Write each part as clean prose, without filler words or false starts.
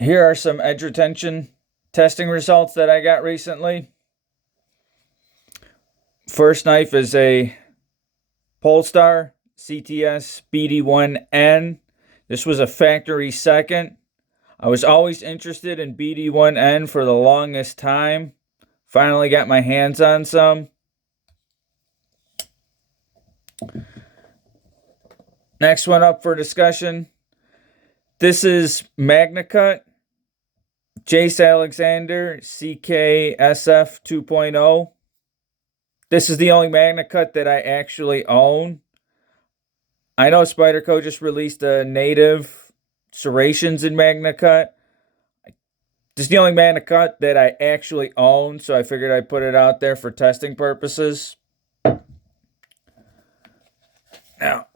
Here are some edge retention testing results that I got recently. First knife is a Polestar CTS bd1n. This was a factory second. I was always interested in bd1n for the longest time. Finally got my hands on some. Next one up for discussion. This is magnacut Jace Alexander CKSF 2.0. This is the only magnacut that I actually own. I know Spyderco just released a native serrations in magnacut. This is the only magnacut that I actually own, so I figured I'd put it out there for testing purposes. Now,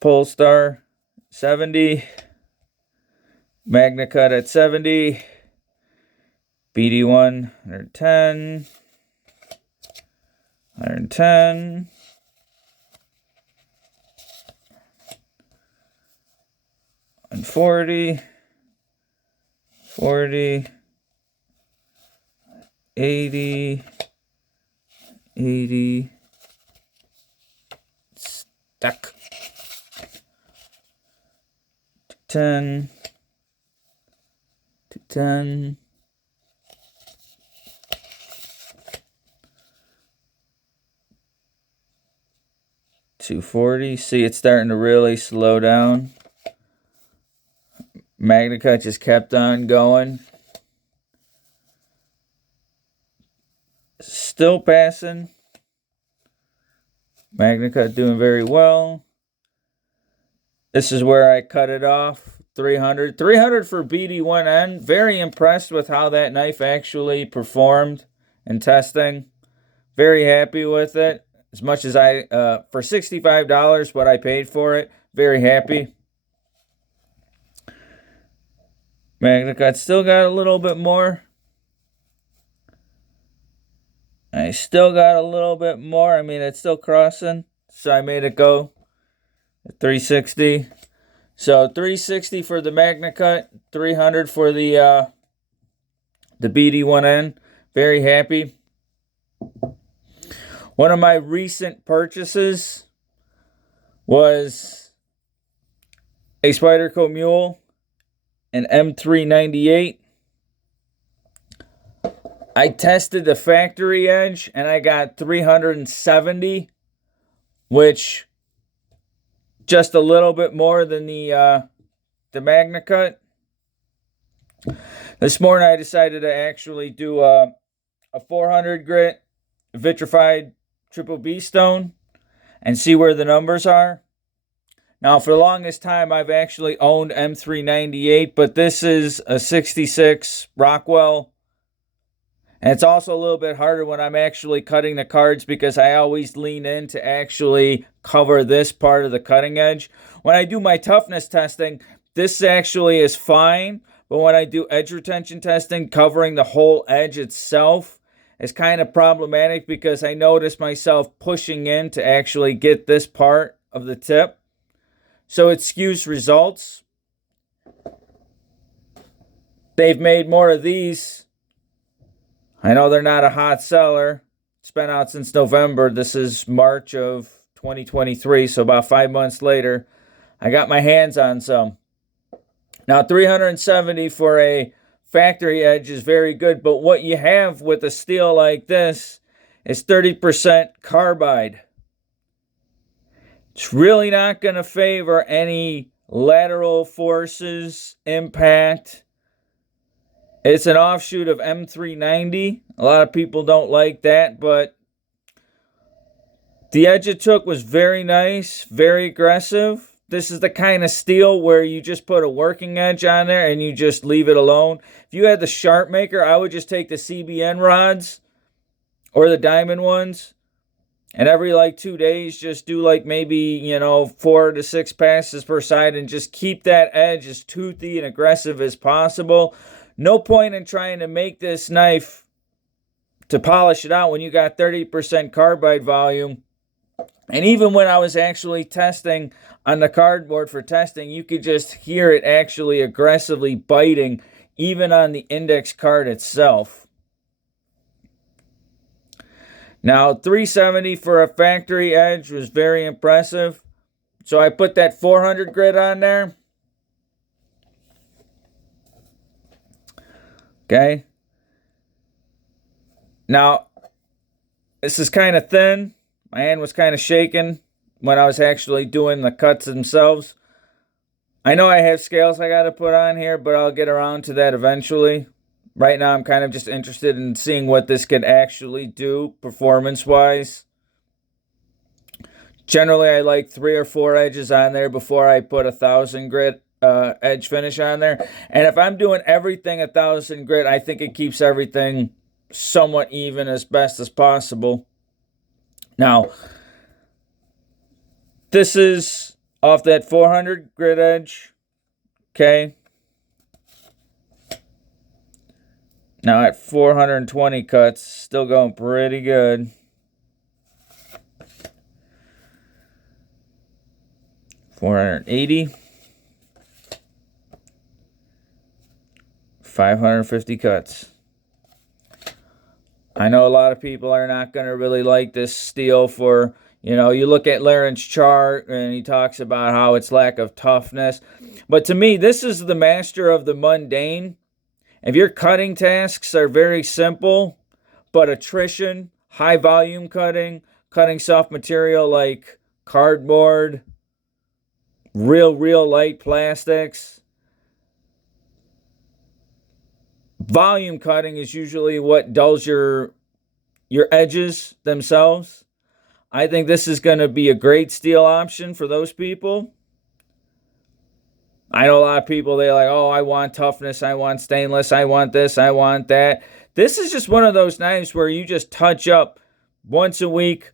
Polestar 70, magnacut at 70, bd1 110, 110, 140, 40, 80, 80, stuck. 10, 10, 240. See, it's starting to really slow down. Magnacut just kept on going. Still passing. Magnacut doing very well. This is where I cut it off. 300. 300 for bd1n. Very impressed with how that knife actually performed in testing. Very happy with it. As much as for $65, what I paid for it. Very happy. Magnacut still got a little bit more. I still got a little bit more. I mean, it's still crossing. So I made it go. 360. So 360 for the magnacut, 300 for the bd1n. Very happy. One of my recent purchases was a Spyderco Mule, an m398. I tested the factory edge and I got 370, which just a little bit more than the magnacut. This morning I decided to actually do a 400 grit vitrified triple B stone and see where the numbers are. Now, for the longest time, I've actually owned M398, but this is a 66 Rockwell. And it's also a little bit harder when I'm actually cutting the cards because I always lean in to actually cover this part of the cutting edge. When I do my toughness testing, this actually is fine. But when I do edge retention testing, covering the whole edge itself is kind of problematic because I notice myself pushing in to actually get this part of the tip. So it skews results. They've made more of these. I know they're not a hot seller. It's been out since November. This is March of 2023, so about 5 months later, I got my hands on some. Now, 370 for a factory edge is very good, but what you have with a steel like this is 30% carbide. It's really not going to favor any lateral forces, impact. It's an offshoot of M390. A lot of people don't like that, but the edge it took was very nice, very aggressive. This is the kind of steel where you just put a working edge on there and you just leave it alone. If you had the sharp maker, I would just take the CBN rods or the diamond ones, and every like 2 days just do like maybe 4 to 6 passes per side and just keep that edge as toothy and aggressive as possible. No point in trying to make this knife to polish it out when you got 30% carbide volume And even when I was actually testing on the cardboard for testing, you could just hear it actually aggressively biting, even on the index card itself. Now, 370 for a factory edge was very impressive. So I put that 400 grit on there. Okay. Now, this is kind of thin. My hand was kind of shaking when I was actually doing the cuts themselves. I know I have scales I got to put on here, but I'll get around to that eventually. Right now, I'm kind of just interested in seeing what this could actually do performance-wise. Generally, I like 3 or 4 edges on there before I put 1,000 grit edge finish on there. And if I'm doing everything 1,000 grit, I think it keeps everything somewhat even as best as possible. Now, this is off that 400 grit edge. Okay. Now at 420 cuts, still going pretty good. 480. 550 cuts. I know a lot of people are not going to really like this steel for, you know, you look at Laren's chart and he talks about how it's lack of toughness. But to me, this is the master of the mundane. If your cutting tasks are very simple, but attrition, high volume cutting, cutting soft material like cardboard, real light plastics, volume cutting is usually what dulls your edges themselves. I think this is going to be a great steel option for those people. I know a lot of people, they're like, oh, I want toughness, I want stainless, I want this, I want that. This is just one of those knives where you just touch up once a week,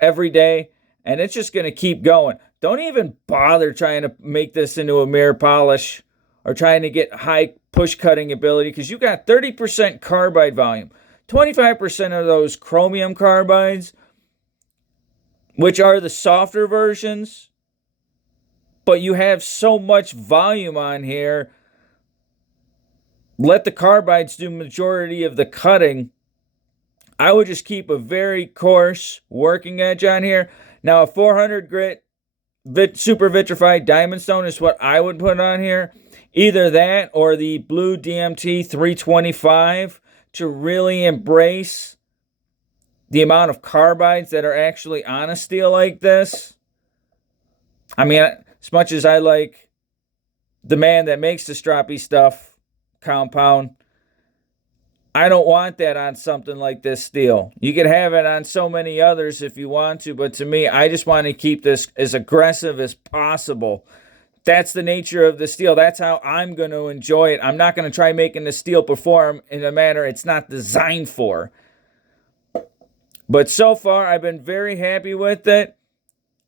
every day, and it's just going to keep going. Don't even bother trying to make this into a mirror polish or trying to get high push cutting ability, because you got 30% carbide volume. 25% of those chromium carbides, which are the softer versions, but you have so much volume on here. Let the carbides do majority of the cutting. I would just keep a very coarse working edge on here. Now, a 400 grit super vitrified diamond stone is what I would put on here. Either that or the blue DMT 325 to really embrace the amount of carbides that are actually on a steel like this. I mean, as much as I like the man that makes the stroppy stuff compound, I don't want that on something like this steel. You can have it on so many others if you want to, but to me, I just want to keep this as aggressive as possible. That's the nature of the steel. That's how I'm going to enjoy it. I'm not going to try making the steel perform in a manner it's not designed for. But so far, I've been very happy with it.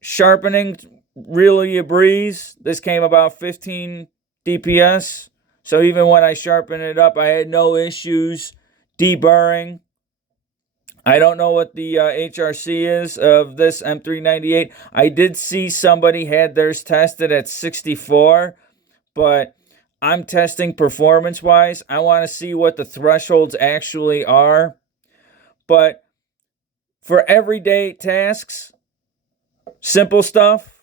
Sharpening, really a breeze. This came about 15 DPS. So even when I sharpened it up, I had no issues deburring. I don't know what the HRC is of this M398. I did see somebody had theirs tested at 64, but I'm testing performance-wise. I want to see what the thresholds actually are. But for everyday tasks, simple stuff,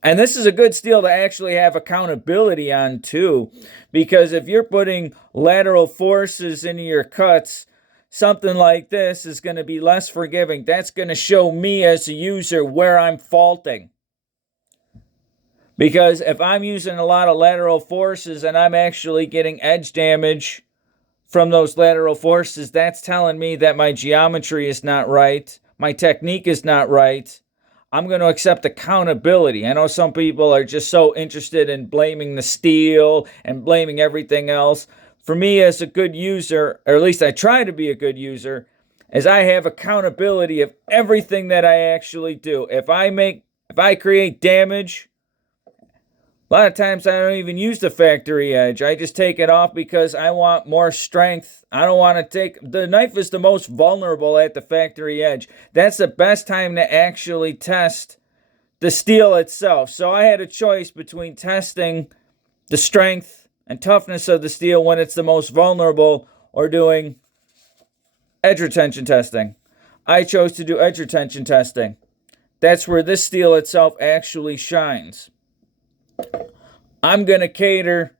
and this is a good steel to actually have accountability on too, because if you're putting lateral forces into your cuts, something like this is going to be less forgiving. That's going to show me as a user where I'm faulting. Because if I'm using a lot of lateral forces and I'm actually getting edge damage from those lateral forces, that's telling me that my geometry is not right, my technique is not right. I'm going to accept accountability. I know some people are just so interested in blaming the steel and blaming everything else. For me, as a good user, or at least I try to be a good user, is I have accountability of everything that I actually do. If I create damage, A lot of times I don't even use the factory edge. I just take it off because I want more strength. I don't want to take... The knife is the most vulnerable at the factory edge. That's the best time to actually test the steel itself. So I had a choice between testing the strength and toughness of the steel when it's the most vulnerable or doing edge retention testing. I chose to do edge retention testing. That's where this steel itself actually shines. I'm going to cater,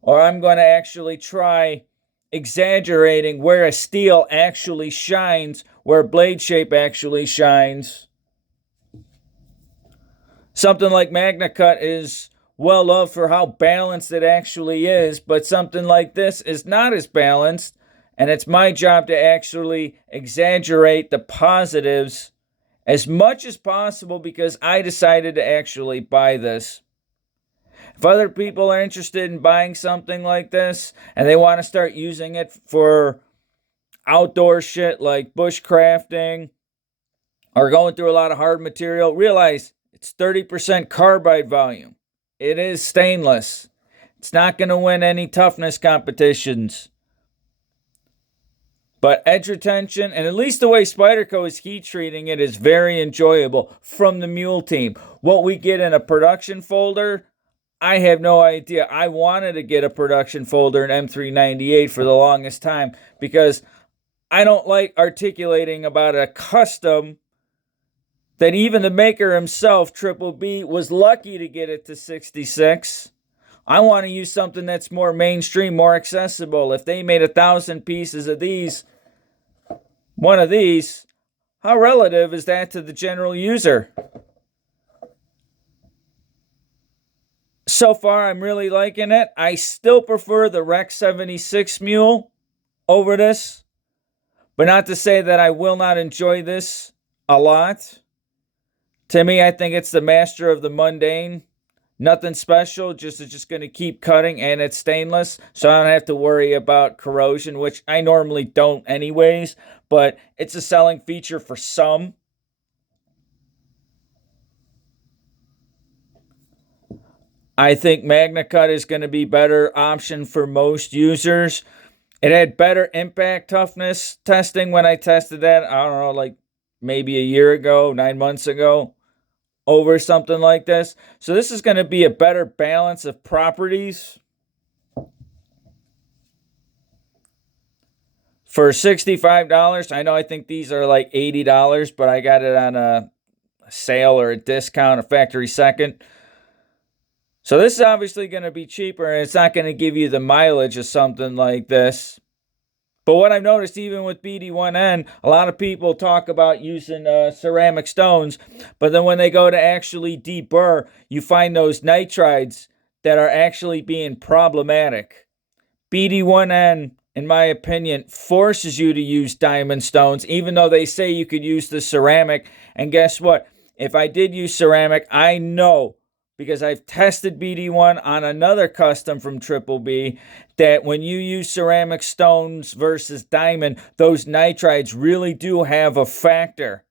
or I'm going to actually try exaggerating where a steel actually shines, where blade shape actually shines. Something like magnacut is well loved for how balanced it actually is, but something like this is not as balanced, and it's my job to actually exaggerate the positives as much as possible because I decided to actually buy this. If other people are interested in buying something like this and they want to start using it for outdoor shit like bushcrafting or going through a lot of hard material, realize it's 30% carbide volume. It is stainless. It's not going to win any toughness competitions. But edge retention, and at least the way Spyderco is heat treating it, is very enjoyable from the Mule team. What we get in a production folder, I have no idea. I wanted to get a production folder in M398 for the longest time because I don't like articulating about a custom that even the maker himself, Triple B, was lucky to get it to 66. I want to use something that's more mainstream, more accessible. If they made 1,000 pieces of these, one of these, how relative is that to the general user? So far, I'm really liking it. I still prefer the Rec 76 Mule over this, but not to say that I will not enjoy this a lot. To me, I think it's the master of the mundane. Nothing special, it's just going to keep cutting, and it's stainless, so I don't have to worry about corrosion, which I normally don't anyways, but it's a selling feature for some. I think magnacut is going to be a better option for most users. It had better impact toughness testing when I tested that, I don't know, like maybe a year ago, 9 months ago, over something like this. So this is going to be a better balance of properties. For $65, I know I think these are like $80, but I got it on a sale or a discount, a factory second. So this is obviously going to be cheaper, and it's not going to give you the mileage of something like this. But what I've noticed, even with bd1n, a lot of people talk about using ceramic stones, but then when they go to actually deburr, you find those nitrides that are actually being problematic. bd1n, in my opinion, forces you to use diamond stones, even though they say you could use the ceramic. And guess what? If I did use ceramic, I know, because I've tested bd1 on another custom from Triple B, that when you use ceramic stones versus diamond, those nitrides really do have a factor.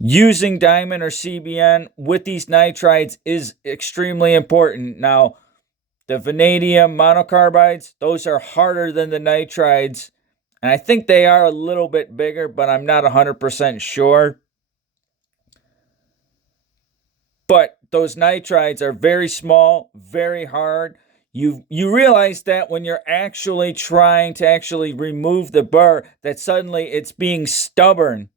Using diamond or CBN with these nitrides is extremely important. Now, the vanadium monocarbides, those are harder than the nitrides, and I think they are a little bit bigger, but I'm not 100% sure. But those nitrides are very small, very hard. You realize that when you're actually trying to remove the burr, that suddenly it's being stubborn.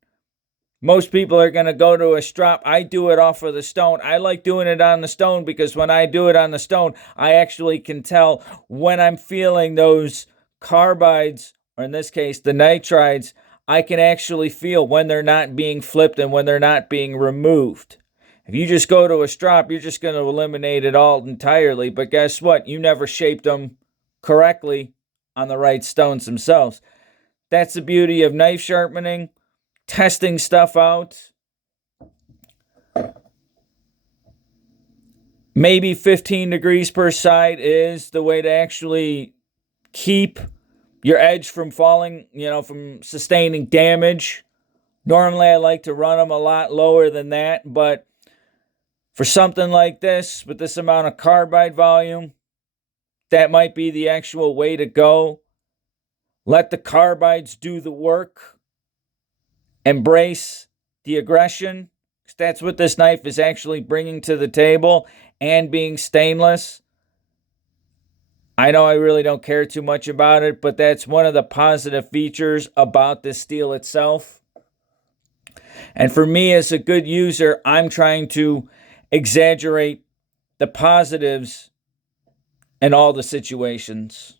Most people are going to go to a strop. I do it off of the stone. I like doing it on the stone because when I do it on the stone, I actually can tell when I'm feeling those carbides, or in this case, the nitrides. I can actually feel when they're not being flipped and when they're not being removed. If you just go to a strop, you're just going to eliminate it all entirely. But guess what? You never shaped them correctly on the right stones themselves. That's the beauty of knife sharpening, testing stuff out. Maybe 15 degrees per side is the way to actually keep your edge from falling, from sustaining damage. Normally, I like to run them a lot lower than that, but For something like this, with this amount of carbide volume, that might be the actual way to go. Let the carbides do the work. Embrace the aggression. That's what this knife is actually bringing to the table, and being stainless. I know I really don't care too much about it, but that's one of the positive features about this steel itself. And for me, as a good user, I'm trying to exaggerate the positives in all the situations.